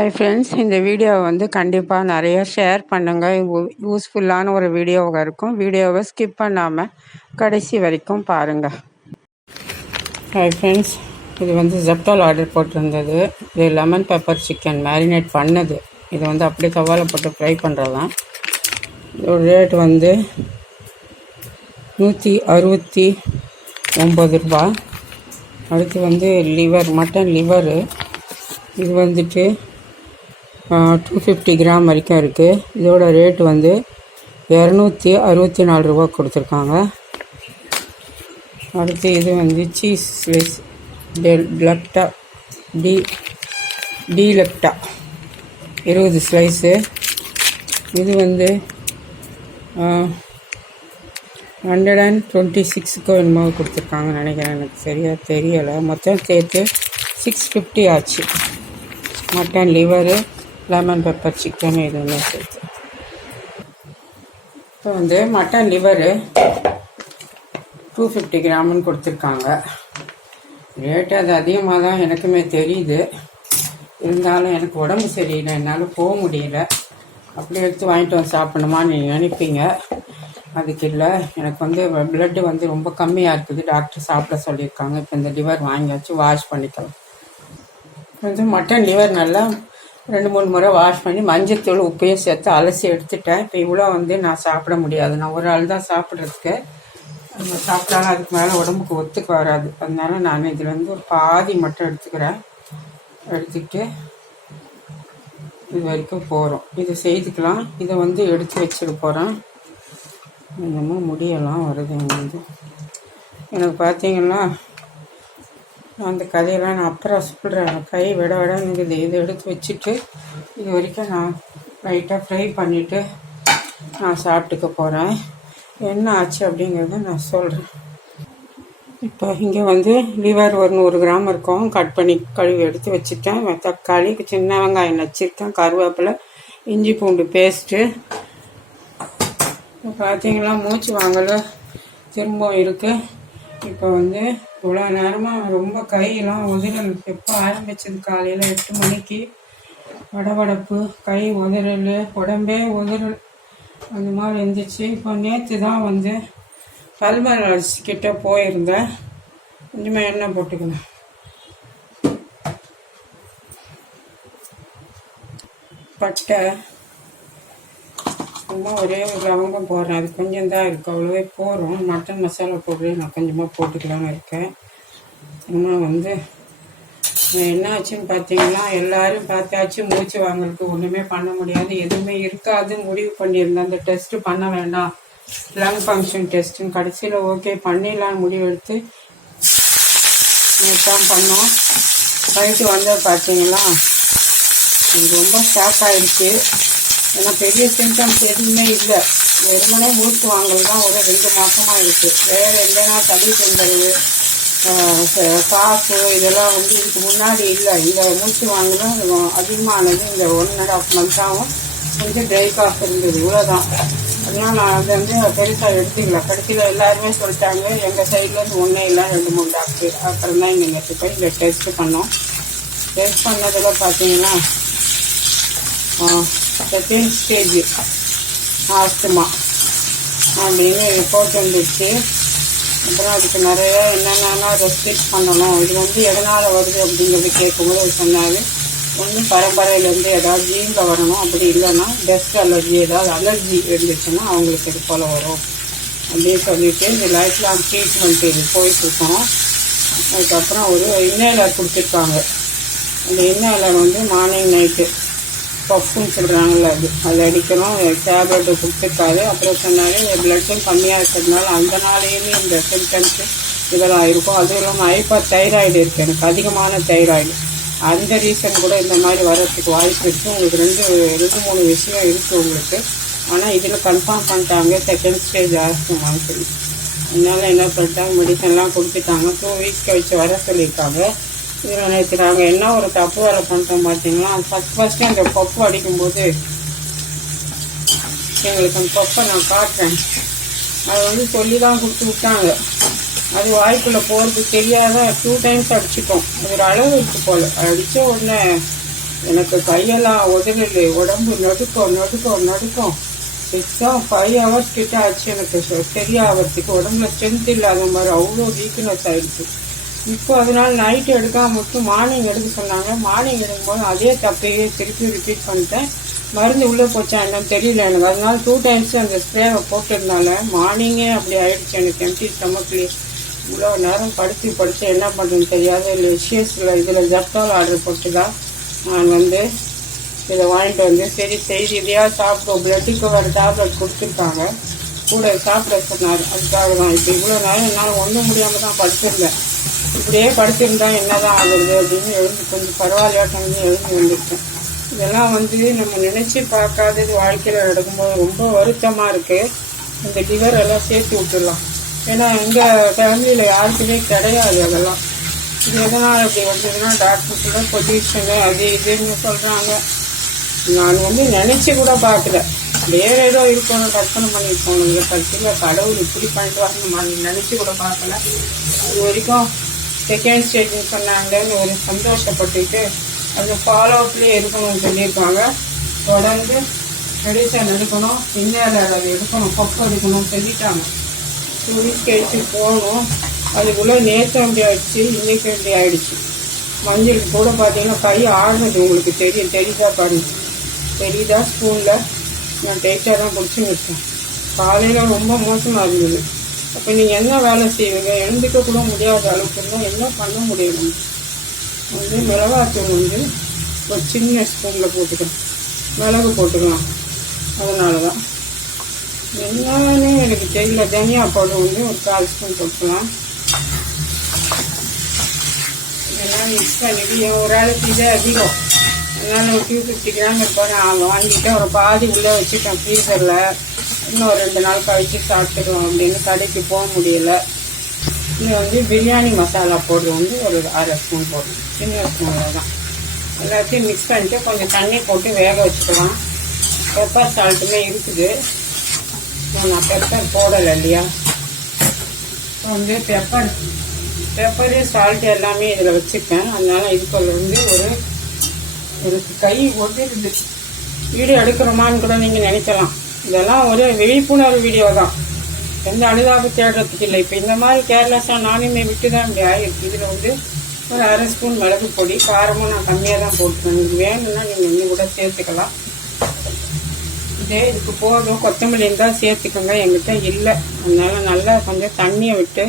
Hi friends, இந்த வீடியோவை கண்டிப்பாக நிறைய ஷேர் பண்ணுங்கள். யூஸ்ஃபுல்லான ஒரு வீடியோவாக இருக்கும். வீடியோவை ஸ்கிப் பண்ணாமல் கடைசி வரைக்கும் பாருங்கள். ஹாய் ஃப்ரெண்ட்ஸ், இது ஜெப்டோவில் ஆர்டர் போட்டிருந்தது. இது லெமன் பெப்பர் சிக்கன் மேரினேட் பண்ணது. இது அப்படியே தவால போட்டு ஃப்ரை பண்ணுறது தான். இதோட ரேட் 169 ரூபா. அடுத்து லிவர், மட்டன் லிவரு. இது 250 கிராம் வரைக்கும் இருக்குது. இதோட ரேட் 264 ரூபா கொடுத்துருக்காங்க. அடுத்து இது சீஸ் ஸ்லைஸ் டெலக்டா டீலக்டா 20 ஸ்லைஸு. இது 126க்கோ என்னமோ கொடுத்துருக்காங்க நினைக்கிறேன், எனக்கு சரியாக தெரியலை. மொத்தம் சேர்த்து 650 ஆச்சு. Mutton liver, lemon pepper chicken எதுவுமே சேர்த்து. இப்போ மட்டன் லிவரு 250 கிராம்னு கொடுத்துருக்காங்க. ரேட்டு அது அதிகமாக தான் எனக்குமே தெரியுது. இருந்தாலும் எனக்கு உடம்பு சரியில்லை, என்னால் போக முடியல. அப்படி எடுத்து வாங்கிட்டு வந்து சாப்பிடணுமான்னு நீங்கள் நினைப்பீங்க. அதுக்கு இல்லை, எனக்கு பிளட்டு ரொம்ப கம்மியாக இருக்குது. டாக்டர் சாப்பிட சொல்லியிருக்காங்க. இப்போ இந்த லிவர் வாங்கியாச்சு, வாஷ் பண்ணிக்கலாம். மட்டன் லிவர் நல்லா 2-3 முறை வாஷ் பண்ணி மஞ்சத்தூள் உப்பையும் சேர்த்து அலசி எடுத்துட்டேன். இப்போ இவ்வளோ நான் சாப்பிட முடியாது. நான் ஒரு ஆள் தான் சாப்பிட்றதுக்கு. நம்ம சாப்பிட்டாலும் அதுக்கு மேலே உடம்புக்கு ஒத்துக்கு வராது. அதனால நான் இதில் ஒரு பாதி மட்டும் எடுத்துக்கிறேன். எடுத்துக்கிட்டு இது வரைக்கும் போகிறோம். இதை செய்துக்கலாம். இதை எடுத்து வச்சுட்டு போகிறேன். என்னமோ முடியலாம் வருது. எனக்கு பார்த்தீங்கன்னா அந்த கதையெல்லாம் நான் அப்புறம் சொல்கிறேன். கை விட விடங்குது. இதை எடுத்து வச்சுட்டு இது வரைக்கும் நான் லைட்டாக ஃப்ரை பண்ணிவிட்டு நான் சாப்பிட்டுக்க போகிறேன். என்ன ஆச்சு அப்படிங்கிறத நான் சொல்கிறேன். இப்போ இங்கே லிவர் ஒரு 100 கிராம் இருக்கும். கட் பண்ணி கழுவி எடுத்து வச்சுட்டேன். தக்காளி, சின்ன வெங்காயம் நச்சிருக்கேன், கருவேப்பிலை, இஞ்சி பூண்டு பேஸ்ட்டு. பார்த்தீங்களா, மூச்சு வாங்கல திரும்பவும் இருக்குது. இப்போ இவ்வளோ நேரமாக ரொம்ப கையெல்லாம் உதிரல். எப்போ ஆரம்பிச்சது? காலையில் 8 மணிக்கு வடவடப்பு, கை உதிரல், உடம்பே உதிரல், அந்த மாதிரி இருந்துச்சு. இப்போ நேற்று தான் பல்மனாலஜி கிட்ட போயிருந்தேன். கொஞ்சமாக எண்ணெய் போட்டுக்கணும். பட்டை சும்மா ஒரே ஒரு லவங்கம் போடுறேன். அது கொஞ்சம் தான் இருக்குது, அவ்வளோவே போகிறோம். மட்டன் மசாலா போடுறது நான் கொஞ்சமாக போட்டுக்கலான்னு இருக்கேன். இன்னும் என்ன ஆச்சுன்னு பார்த்தீங்கன்னா, எல்லோரும் பார்த்தாச்சு மூச்சு வாங்குறதுக்கு ஒன்றுமே பண்ண முடியாது, எதுவுமே இருக்காது முடிவு பண்ணியிருந்தேன். அந்த டெஸ்ட்டு பண்ண வேண்டாம், லங் ஃபங்க்ஷன் டெஸ்ட்டுன்னு. கடைசியில் ஓகே பண்ணிடலான்னு முடிவு எடுத்து நேற்று பண்ணோம். போயிட்டு பார்த்தீங்களா, எனக்கு ரொம்ப ஷாக் ஆகிடுச்சு. ஏன்னா பெரிய சிம்டம்ஸ் எதுவுமே இல்லை. வெறுமனே மூச்சு வாங்கல் தான் ஒரு 2 மாதமாக இருக்குது. வேறு எங்கேனா தள்ளி தொந்தரவு, காசு இதெல்லாம் இதுக்கு முன்னாடி இல்லை. இந்த மூச்சு வாங்கலும் அதிகமானது இந்த 1.5 மந்த்தாகவும் கொஞ்சம் ட்ரை காஃப் இருந்தது, இவ்வளோதான். அதனால் நான் அதை பெருசாக எடுத்துக்கல. கடைசியில் எல்லாருமே சொல்லிட்டாங்க, எங்கள் சைட்லேருந்து ஒன்றே இல்லை 2-3 டாக்டர். அப்புறம் தான் இங்கே நேற்று போய் இங்கே டெஸ்ட்டு பண்ணோம். டெஸ்ட் பண்ணதில் பார்த்தீங்கன்னா செகண்ட் ஸ்டேஜ் ஆஸ்துமா அப்படின்னு ரிப்போர்ட் வந்துடுச்சு. அப்புறம் அதுக்கு நிறைய என்னென்னா ரெஸ்ட்ரிக்ட் பண்ணணும். இது எதனால் வருது அப்படிங்கிறது கேட்கும்போது சொன்னார், ஒன்று பரம்பரையிலேருந்து ஏதாவது ஜீனில் வரணும், அப்படி இல்லைன்னா டஸ்ட் அலர்ஜி, ஏதாவது அலர்ஜி இருந்துச்சுன்னா அவங்களுக்கு இது போல் வரும் அப்படின்னு சொல்லிட்டு இந்த லைஃப் லாங் ட்ரீட்மெண்ட் இது போயிட்டுருக்கோம். அதுக்கப்புறம் ஒரு இன்னேலர் கொடுத்துருக்காங்க. அந்த இன்னேலர் மார்னிங் நைட்டு பஃப்னு சொல்கிறாங்கல்ல, அது அடிக்கணும். டேப்லெட்டு கொடுத்துருக்காரு. அப்புறம் சொன்னார் பிளட்டும் கம்மியாக இருக்கிறதுனால அந்த நாளையுமே இந்த சிம்டம்ஸு இதெல்லாம் இருக்கும். அதுவும் இல்லாமல் ஹைப்பர் தைராய்டு இருக்குது, எனக்கு அதிகமான தைராய்டு. அந்த ரீசன் கூட இந்த மாதிரி வர்றதுக்கு வாய்ப்பு இருக்குது. உங்களுக்கு 2-3 விஷயம் இருக்குது உங்களுக்கு. ஆனால் இதில் கன்ஃபார்ம் பண்ணிட்டாங்க செகண்ட் ஸ்டேஜ் ஆஸ்துமான்னு சொல்லி. அதனால என்ன பண்ணிட்டாங்க, மெடிசன்லாம் கொடுத்துட்டாங்க. 2 வீக்ஸ் கழிச்சு வர சொல்லியிருக்காங்க. இதில் நேற்று நாங்கள் என்ன ஒரு தப்பு வேலை பண்ணிட்டோம் பார்த்தீங்கன்னா, ஃபஸ்ட்டு அந்த பப்பு அடிக்கும்போது எங்களுக்கு அந்த பப்பை நான் காட்டுறேன். அதை சொல்லி தான் கொடுத்து விட்டாங்க. அது வாய்க்குள்ளே போகிறது தெரியாத 2 டைம்ஸ் அடிச்சிட்டோம். அது ஒரு அளவு இருக்குது போல். அடித்த உடனே எனக்கு கையெல்லாம் உதறல், உடம்பு நடுக்கும். எக்ஸாம் 5 hours கிட்ட ஆச்சு எனக்கு சரியாகிறதுக்கு. உடம்புல ஸ்ட்ரென்த் இல்லாத மாதிரி அவ்வளோ வீக்னஸ் ஆகிடுச்சு. இப்போ அதனால நைட்டு எடுக்காம மட்டும் மார்னிங் எடுக்க சொன்னாங்க. மார்னிங் எடுக்கும்போது அதே தப்பையே திருப்பி ரிப்பீட் பண்ணிட்டேன். மருந்து உள்ளே போச்சா என்னன்னு தெரியல எனக்கு. அதனால 2 times அந்த ஸ்ப்ரேவை போட்டதுனால மார்னிங்கே அப்படி ஆயிடுச்சு எனக்கு. எம்டி ஸ்டமக்லேயே இவ்வளோ நேரம் படித்து என்ன பண்ணுறதுன்னு தெரியாத விஷயத்தில் இதில் ஜப்டால் ஆர்டர் போட்டு தான் நான் வந்து இதை வாங்கிட்டு வந்து சரி செய்தி இதையாக சாப்பிடுவோம். பிளட்டுக்கு வேறு டேப்லெட் கொடுத்துருக்காங்க, கூட சாப்பிட சொன்னார். அதுக்காக தான் இப்போ இவ்வளோ நேரம் என்னால் ஒன்றும் முடியாமல் தான் படுத்திருந்தேன். இப்படியே படுத்திருந்தா என்ன தான் ஆகுது அப்படின்னு எழுந்து கொஞ்சம் பரவாயில்லையாட்டம் வந்து எழுந்து வந்துருக்கேன். இதெல்லாம் வந்து நம்ம நினச்சி பார்க்காதது வாழ்க்கையில் நடக்கும்போது ரொம்ப வருத்தமாக இருக்குது. இந்த டிவர் எல்லாம் சேர்த்து விட்டுடலாம். ஏன்னா எங்கள் ஃபேமிலியில் யாருக்குமே கிடையாது அதெல்லாம். இது எதனால் அப்படி வந்ததுன்னா டாக்டர் கூட பொசிஷனு அது இதுன்னு சொல்கிறாங்க. நான் வந்து நினச்சி கூட பார்க்கல. வேறு ஏதோ இருக்கணும் கற்பனை பண்ணியிருக்கோம். இந்த கட்சியில் கடவுள் இப்படி பண்ணிட்டு வரணுமா நினச்சி கூட பார்க்கல. அது வரைக்கும் செகண்ட் ஸ்டேஜ்னு சொன்னாங்கன்னு ஒரு சந்தோஷப்பட்டுட்டு அது ஃபாலோ அப்லேயே இருக்கணும்னு சொல்லியிருக்காங்க. தொடர்ந்து மெடிசன் எடுக்கணும், இன்னேலர் அதை எடுக்கணும், பக்கம் எடுக்கணும்னு சொல்லிட்டாங்க. 2 weeks கழிச்சு போகணும். அதுக்குள்ளே நேற்று அப்படி ஆகிடுச்சு, இன்றைக்கி அப்படி ஆகிடுச்சு. மஞ்சளுக்கு கூட பார்த்தீங்கன்னா கை ஆடுனது உங்களுக்கு தெரியுதா பாருங்க, தெரியுதா? ஸ்பூனில் நான் டைட்டாக தான் பிடிச்சி நிற்பேன். காலையில் ரொம்ப மோசமாக இருந்தது. அப்போ நீங்கள் என்ன வேலை செய்வீங்க? எழுந்துக்க கூட முடியாத அளவுக்கு இருந்தால் என்ன பண்ண முடியும்? வந்து மிளகாத்தூள் வந்து ஒரு சின்ன ஸ்பூனில் போட்டுக்கலாம், மிளகு போட்டுக்கலாம். அதனால தான் என்னன்னு எனக்கு தெரியல. தனியா பவுடர் வந்து ஒரு 1/4 ஸ்பூன் போட்டுக்கலாம். இதெல்லாம் மிக்ஸ் பண்ணிவிட்டு ஒரு ஆளுக்கு இதே அதிகம். அதனால் ஒரு 250 கிராம் இருப்பாரு வாங்கிட்டு ஒரு பாதி உள்ளே வச்சுட்டேன் ஃப்ரீசரில். இன்னும் 2 நாள் கழிச்சு சாப்பிட்டுக்கலாம் அப்படின்னு கடைக்கு போக முடியலை. இது வந்து பிரியாணி மசாலா பவுடர் வந்து ஒரு 1/2 ஸ்பூன் போடணும், சின்ன ஸ்பூனில் தான். எல்லாத்தையும் மிக்ஸ் பண்ணிட்டு கொஞ்சம் தண்ணி போட்டு வேக வச்சுக்கலாம். பெப்பர் சால்ட்டுமே இருக்குது, நான் பெப்பர் போடலை இல்லையா. வந்து பெப்பரு சால்ட்டு எல்லாமே இதில் வச்சுருக்கேன். அதனால இதுக்குள்ள வந்து ஒரு கை ஒட்டிருந்து வீடியோ எடுக்கிறோமான்னு கூட நீங்கள் நினைக்கலாம். இதெல்லாம் ஒரு விழிப்புணர்வு வீடியோ தான், எந்த அனுதாபம் தேடுறதுக்கு இல்லை. இப்போ இந்த மாதிரி கேர்லெஸ்ஸாக நானுமே விட்டு தான் இப்படி ஆகிருக்கு. இதில் வந்து ஒரு 1/2 ஸ்பூன் மிளகு பொடி, காரமும் நான் கம்மியாக தான் போட்டுக்கேன். உங்களுக்கு வேணும்னா நீங்கள் இன்னும் கூட சேர்த்துக்கலாம். இதே இதுக்கு போதும். கொத்தமல்லி இருந்தால் சேர்த்துக்கோங்க, எங்கிட்ட இல்லை. அதனால நல்லா கொஞ்சம் தண்ணியை விட்டு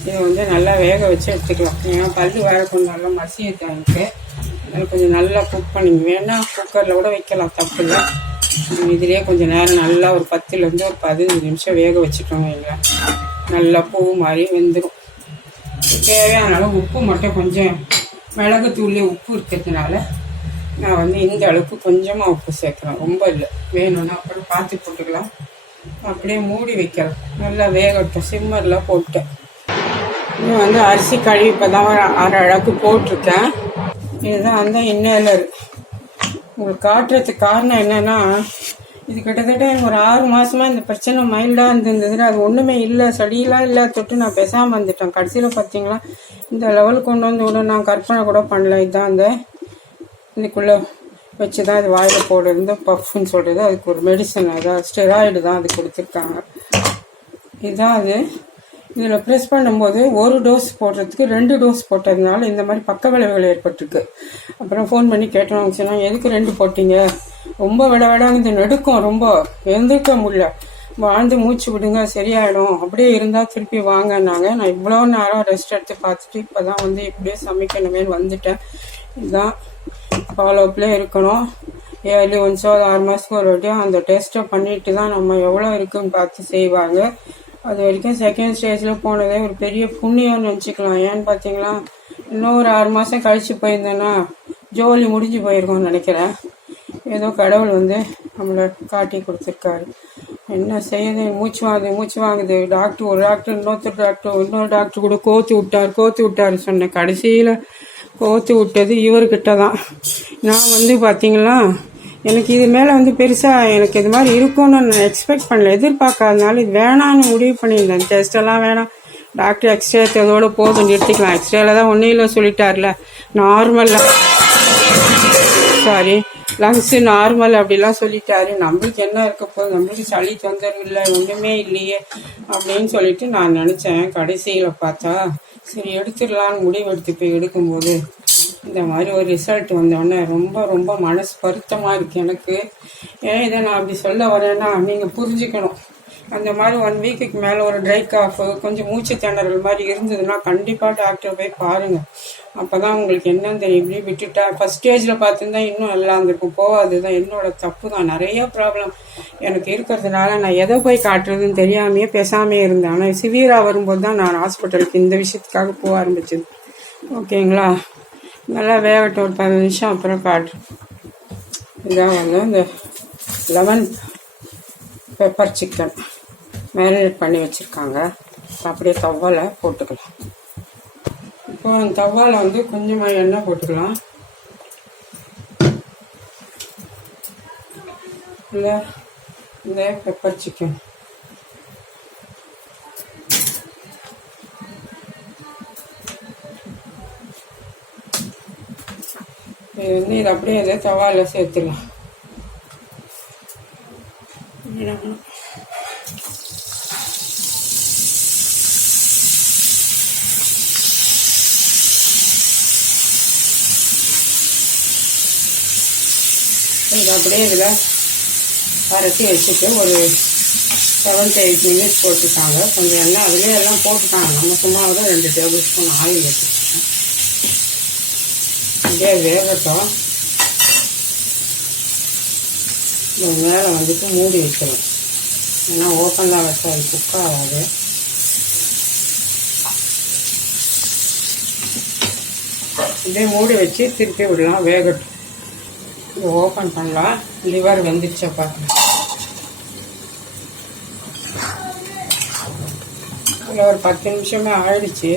இதை வந்து நல்லா வேக வச்சு எடுத்துக்கலாம். ஏன்னா பல்லு வேற கொஞ்சம் நல்லா மசிய எனக்கு. அதில் கொஞ்சம் நல்லா குக் பண்ணிங்க. வேணால் குக்கரில் கூட வைக்கலாம், தப்பு இல்லை. இதிலே கொஞ்சம் நேரம் நல்லா ஒரு 10லேருந்து ஒரு 15 நிமிஷம் வேக வச்சுட்டோங்க. இல்லை நல்லா பூ மாதிரி வெந்துடும். தேவையான அளவு உப்பு மட்டும் கொஞ்சம் மிளகுத்தூள்லேயே உப்பு இருக்கிறதுனால நான் வந்து இந்த அளவுக்கு கொஞ்சமாக உப்பு சேர்க்குறேன், ரொம்ப இல்லை. வேணும்னா அப்புறம் பார்த்து போட்டுக்கலாம். அப்படியே மூடி வைக்கலாம், நல்லா வேகட்டும். சிம்மரில் போட்டேன். இது வந்து அரிசி கழுவி இப்போ தான் ஒரு 1/2 அளவுக்கு போட்டிருக்கேன். இதுதான் அந்த இன்னேலர். உங்களுக்கு காட்டுறதுக்கு காரணம் என்னென்னா, இது கிட்டத்தட்ட எனக்கு ஒரு 6 மாதமாக இந்த பிரச்சனை மைல்டாக இருந்ததுன்னா அது ஒன்றுமே இல்லை, சடியெலாம் இல்லை. தொட்டு நான் பேசாமல் வந்துட்டேன். கடைசியில் பார்த்தீங்களா இந்த லெவலுக்கு கொண்டு வந்து விட நான் கற்பனை கூட பண்ணல. இதுதான் அந்த இதுக்குள்ளே வச்சு தான் இது வாயில் போடுறது பஃப்னு சொல்கிறது. அதுக்கு ஒரு மெடிசன், அதாவது ஸ்டெராய்டு தான் அது கொடுத்துருக்காங்க. இதுதான் அது. இதில் ப்ரெஸ் பண்ணும்போது ஒரு டோஸ் போடுறதுக்கு 2 டோஸ் போட்டதுனால இந்த மாதிரி பக்க விளைவுகள் ஏற்பட்டிருக்கு. அப்புறம் ஃபோன் பண்ணி கேட்டோம், சொன்னால் எதுக்கு 2 போட்டிங்க? ரொம்ப விடவிடாங்க நடுக்கும், ரொம்ப எழுந்திருக்க முடியல, வாழ்ந்து மூச்சு விடுங்க சரியாயிடும், அப்படியே இருந்தால் திருப்பி வாங்கினாங்க. நான் இவ்வளோ நேரம் ரெஸ்ட் எடுத்து பார்த்துட்டு இப்போ தான் வந்து இப்படியே சமைக்கணுமேனு வந்துட்டேன். இதுதான் ஃபாலோப்லேயே இருக்கணும். ஏர்லி ஒன்ஸோ 6 மாதத்துக்கு ஒரு வாட்டியும் அந்த டெஸ்ட்டை பண்ணிட்டு தான் நம்ம எவ்வளோ இருக்குன்னு பார்த்து செய்வாங்க. அது வரைக்கும் செகண்ட் ஸ்டேஜில் போனதே ஒரு பெரிய புண்ணியம்னு நினச்சிக்கலாம். ஏன்னு பார்த்தீங்களா, இன்னும் ஒரு 6 மாதம் கழித்து போயிருந்தேன்னா ஜோலி முடிஞ்சு போயிருக்கோம்னு நினைக்கிறேன். ஏதோ கடவுள் வந்து நம்மளை காட்டி கொடுத்துருக்காரு. என்ன செய்யுது, மூச்சு வாங்குது. டாக்டர் ஒரு டாக்டர் இன்னொரு டாக்டர் கூட கோத்து விட்டார் சொன்னேன். கடைசியில் கோத்து விட்டது இவர்கிட்ட தான். நான் வந்து பார்த்தீங்களா எனக்கு இது மேலே வந்து பெருசாக எனக்கு இது மாதிரி இருக்கும்னு நான் எக்ஸ்பெக்ட் பண்ணல, எதிர்பார்க்காதனால இது வேணான்னு முடிவு பண்ணியிருந்தேன். டெஸ்ட்டெல்லாம் வேணாம், டாக்டர் எக்ஸ்ரே எடுத்ததோடு போதும் நிறுத்திக்கலாம். எக்ஸ்ரேல தான் ஒன்றும் இல்லை சொல்லிட்டார்ல, நார்மலாக சாரி லங்ஸு நார்மல் அப்படிலாம் சொல்லிட்டாரு. நம்மளுக்கு என்ன இருக்க போகுது, நம்மளுக்கு சளி தொந்தரவு இல்லை, ஒன்றுமே இல்லையே அப்படின்னு சொல்லிட்டு நான் நினச்சேன். கடைசியில் பார்த்தா சரி எடுத்துடலான்னு முடிவு எடுத்து போய் எடுக்கும்போது இந்த மாதிரி ஒரு ரிசல்ட் வந்தோடனே ரொம்ப ரொம்ப மனசு வருத்தமாக இருக்குது எனக்கு. ஏன் இதை நான் அப்படி சொல்ல வரேன்னா நீங்கள் புரிஞ்சுக்கணும். அந்த மாதிரி 1 வீக்குக்கு மேலே ஒரு ட்ரை காஃப், கொஞ்சம் மூச்சு திணறல் மாதிரி இருந்ததுன்னா கண்டிப்பாக டாக்டர் போய் பாருங்கள். அப்போ தான் உங்களுக்கு என்னன்னு தெரியும். இப்படி விட்டுட்டா ஃபஸ்ட் ஸ்டேஜில் பார்த்துருந்தா இன்னும் எல்லாம் இருந்திருக்கும். போகாது தான் என்னோட தப்பு தான். நிறைய ப்ராப்ளம் எனக்கு இருக்கிறதுனால நான் எதை போய் காட்டுறதுன்னு தெரியாமையே பேசாமே இருந்தேன். ஆனால் சிவியராக வரும்போது தான் நான் ஹாஸ்பிட்டலுக்கு இந்த விஷயத்துக்காக போக ஆரம்பிச்சது. ஓகேங்களா, நல்லா வேகட்டும் ஒரு 10 நிமிஷம், அப்புறம் காட்டுறேன். இதான் வந்து இந்த லெமன் பெப்பர் சிக்கன் மேரினேட் பண்ணி வச்சுருக்காங்க. அப்படியே தவால போட்டுக்கலாம். இப்போ அந்த தவால வந்து கொஞ்சமாக எண்ணெய் போட்டுக்கலாம். இல்லை இந்த பெப்பர் சிக்கன் இது வந்து இது அப்படியே இதை தவால சேர்த்துக்கலாம். இது அப்படியே இதில் பரட்டி வச்சுட்டு ஒரு 7 to 8 minutes போட்டுட்டாங்க. கொஞ்சம் எண்ணெய் அதிலே எல்லாம் போட்டுட்டாங்க. நம்ம சும்மாவது 2 டேபிள் ஸ்பூன் ஆயில் வச்சுருக்கோம். அப்படியே வேகட்டும். மேலே வந்துட்டு மூடி வைக்கணும். ஏன்னா ஓப்பனாக வச்சா அது குக் ஆகாது. அப்படியே மூடி வச்சு திருப்பி விடலாம், வேகட்டும். இது ஓப்பன் பண்ணலாம். லிவர் வெந்துருச்சா பார்க்கலாம். இதில் ஒரு 10 நிமிஷமே ஆயிடுச்சு.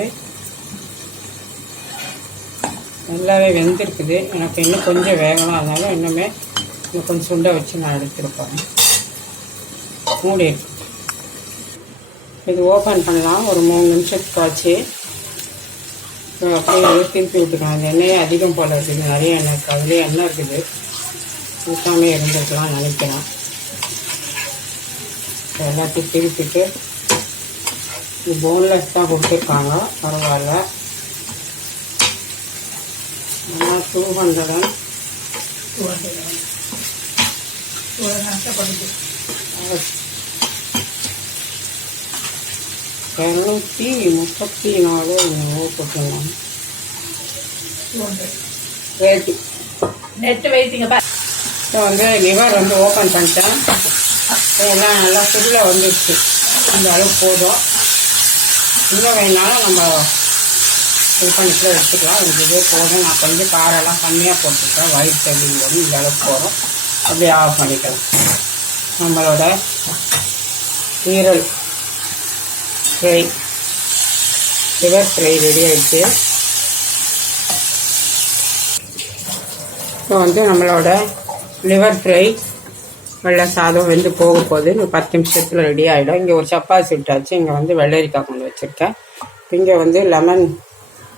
நல்லாவே வெந்திருக்குது. எனக்கு இன்னும் கொஞ்சம் வேகணும், அதனால இன்னுமே இன்னும் கொஞ்சம் சுண்டை வச்சு நான் எடுத்துருப்பேன். மூடி இருக்கு. இது ஓப்பன் பண்ணலாம். ஒரு 3 நிமிஷத்துக்கு ஆச்சு. அப்படியே திருப்பி விட்டுக்கலாம். அந்த எண்ணெயே அதிகம் போல் இருக்குது, நிறைய எண்ணெய் இருக்குது. அதுலேயே எண்ணெய் இருக்குது, ஊற்றாமே இருந்துருக்கலாம் நினைக்கிறேன். எல்லாத்தையும் திருப்பிட்டு இது போன்லெஸ் தான் கொடுத்துருக்காங்க, பரவாயில்ல. நல்லா 200 234 போட்டுருந்தாங்க. நெட்டு வைத்திங்கப்பா. இப்போ வந்து லிவர் வந்து ஓப்பன் பண்ணிட்டேன். எல்லாம் நல்லா சுருளை வந்துடுச்சு. இந்த அளவு போதும். இன்னும் வேணாலும் நம்ம இது பண்ணிட்டு எடுத்துக்கலாம். எனக்கு இதே போதும். நான் கொஞ்சம் காரெல்லாம் கம்மியாக போட்டுருக்கேன். வயிறு தெரியும்போது இந்த அளவுக்கு போதும். அப்படியே ஆஃப் பண்ணிக்கலாம். நம்மளோட ஈரல் ஃப்ரை, லிவர் ஃப்ரை ரெடி ஆகிடுச்சு. இப்போ வந்து நம்மளோட லிவர் ஃப்ரை வெள்ளை சாதம் வெந்து போக போகுது. இன்னும் 10 நிமிஷத்தில் ரெடி ஆகிடும். இங்கே ஒரு சப்பாத்தி சுட்டாச்சு. இங்கே வந்து வெள்ளரிக்காய் கொண்டு வச்சுருக்கேன். இங்கே வந்து லெமன்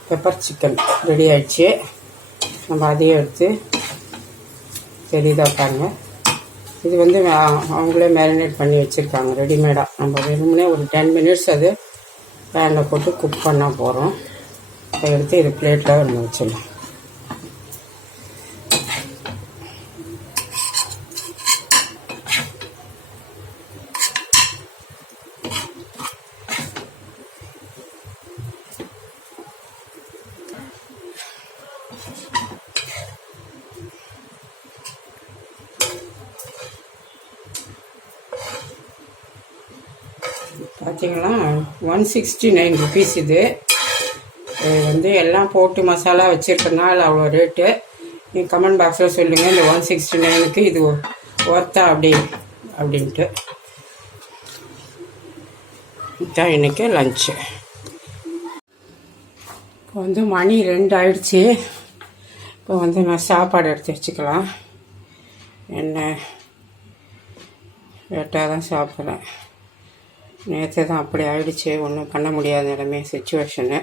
பெப்பர் சிக்கன் ரெடி ஆகிடுச்சு. நம்ம அதையும் எடுத்து தெரியுதா பாருங்க. இது வந்து அவங்களே மேரினேட் பண்ணி வச்சுருக்காங்க ரெடிமேடாக. நம்ம வெறுமனே ஒரு 10 மினிட்ஸ் அது பேனில் போட்டு குக் பண்ண போகிறோம். அதை எடுத்து இது பிளேட்டில் ஒன்று வச்சிடலாம். பார்த்தீங்களா, 169 ருபீஸ். இது வந்து எல்லாம் போட்டு மசாலா வச்சுருக்கனால அவ்வளோ ரேட்டு. நீங்கள் கமெண்ட் பாக்ஸில் சொல்லுங்கள், இந்த 169க்கு இது ஒர்த்தா அப்படின்ட்டு. இதுதான் இன்றைக்கி லஞ்சு. இப்போ வந்து மணி 2 ஆயிடுச்சு. இப்போ வந்து நான் சாப்பாடு எடுத்து வச்சுக்கலாம். என்ன லேட்டாக தான் சாப்பிட்றேன். நேற்று தான் அப்படி ஆயிடுச்சு. ஒன்றும் பண்ண முடியாத நிலைமை, சுச்சுவேஷனு.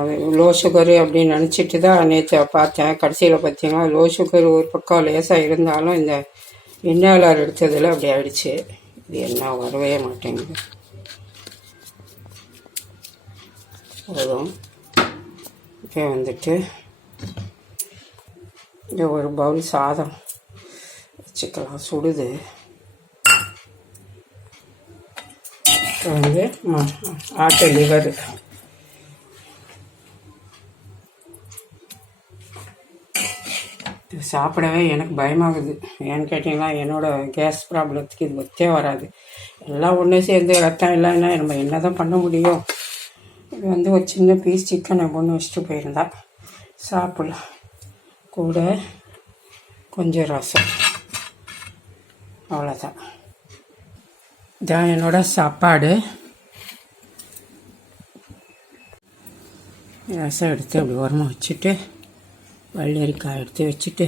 அது லோ சுகரு அப்படின்னு நினச்சிட்டு தான் நேற்று பார்த்தேன். கடைசியில் பார்த்தீங்கன்னா லோ சுகர் ஒரு பக்கம் லேசாக இருந்தாலும் இந்த இன்ஹேலர் எடுத்ததில் அப்படி ஆயிடுச்சு. இது என்ன வரவே மாட்டேங்குது. போதும். இப்போ வந்துட்டு இங்கே ஒரு பவுல் சாதம் வச்சுக்கலாம், சுடுது. இப்போ வந்து ஆட்டு லிவர் சாப்பிடவே எனக்கு பயமாகுது. ஏன்னு கேட்டிங்கன்னா என்னோடய கேஸ் ப்ராப்ளத்துக்கு இது ஒத்தே வராது. எல்லாம் ஒன்றே சேர்ந்து ரத்தம் இல்லைன்னா நம்ம என்ன தான் பண்ண முடியும். இது வந்து ஒரு சின்ன பீஸ் சிக்கனை ஒன்று வச்சுட்டு போயிருந்தா சாப்பிடலாம். கூட கொஞ்சம் ரசம், அவ்வளோதான். இதான் என்னோட சாப்பாடு. ரசம் எடுத்து அப்படி ஓரமாக வச்சுட்டு வெள்ளரிக்காய் எடுத்து வச்சுட்டு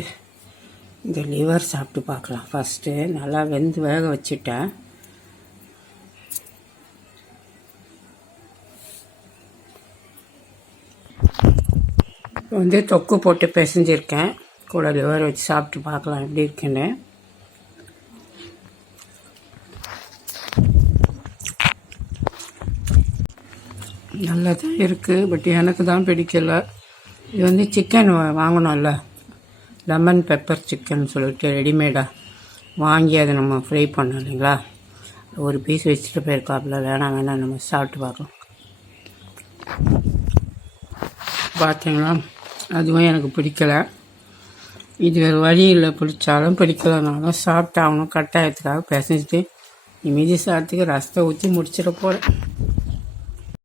இந்த லிவர் சாப்பிட்டு பார்க்கலாம். ஃபஸ்ட்டு நல்லா வெந்து வேக வச்சுட்டேன். வந்து தொக்கு போட்டு பிசைஞ்சிருக்கேன். கூட லிவர் வச்சு சாப்பிட்டு பார்க்கலாம் எப்படி இருக்குன்னு. நல்லா தான் இருக்குது, பட் எனக்கு தான் பிடிக்கலை. இது வந்து சிக்கன் வாங்கணும்ல, லெமன் பெப்பர் சிக்கன் சொல்லிட்டு ரெடிமேடாக வாங்கி அதை நம்ம ஃப்ரை பண்ணோம் இல்லைங்களா. ஒரு பீஸ் வச்சுட்டு போயிருக்காப்புல. வேணாம் நம்ம சாப்பிட்டு பார்க்கலாம். பார்த்தீங்களா, அதுவும் எனக்கு பிடிக்கலை. இது வேறு வழி இல்லை, பிடிச்சாலும் பிடிக்கலனாலும் சாப்பிட்டாகணும். கட்டாயத்துக்காக பிசைஞ்சிட்டு மீதி சாதத்துக்கு ரசத்தை ஊற்றி முடிச்சிட போகிறேன்.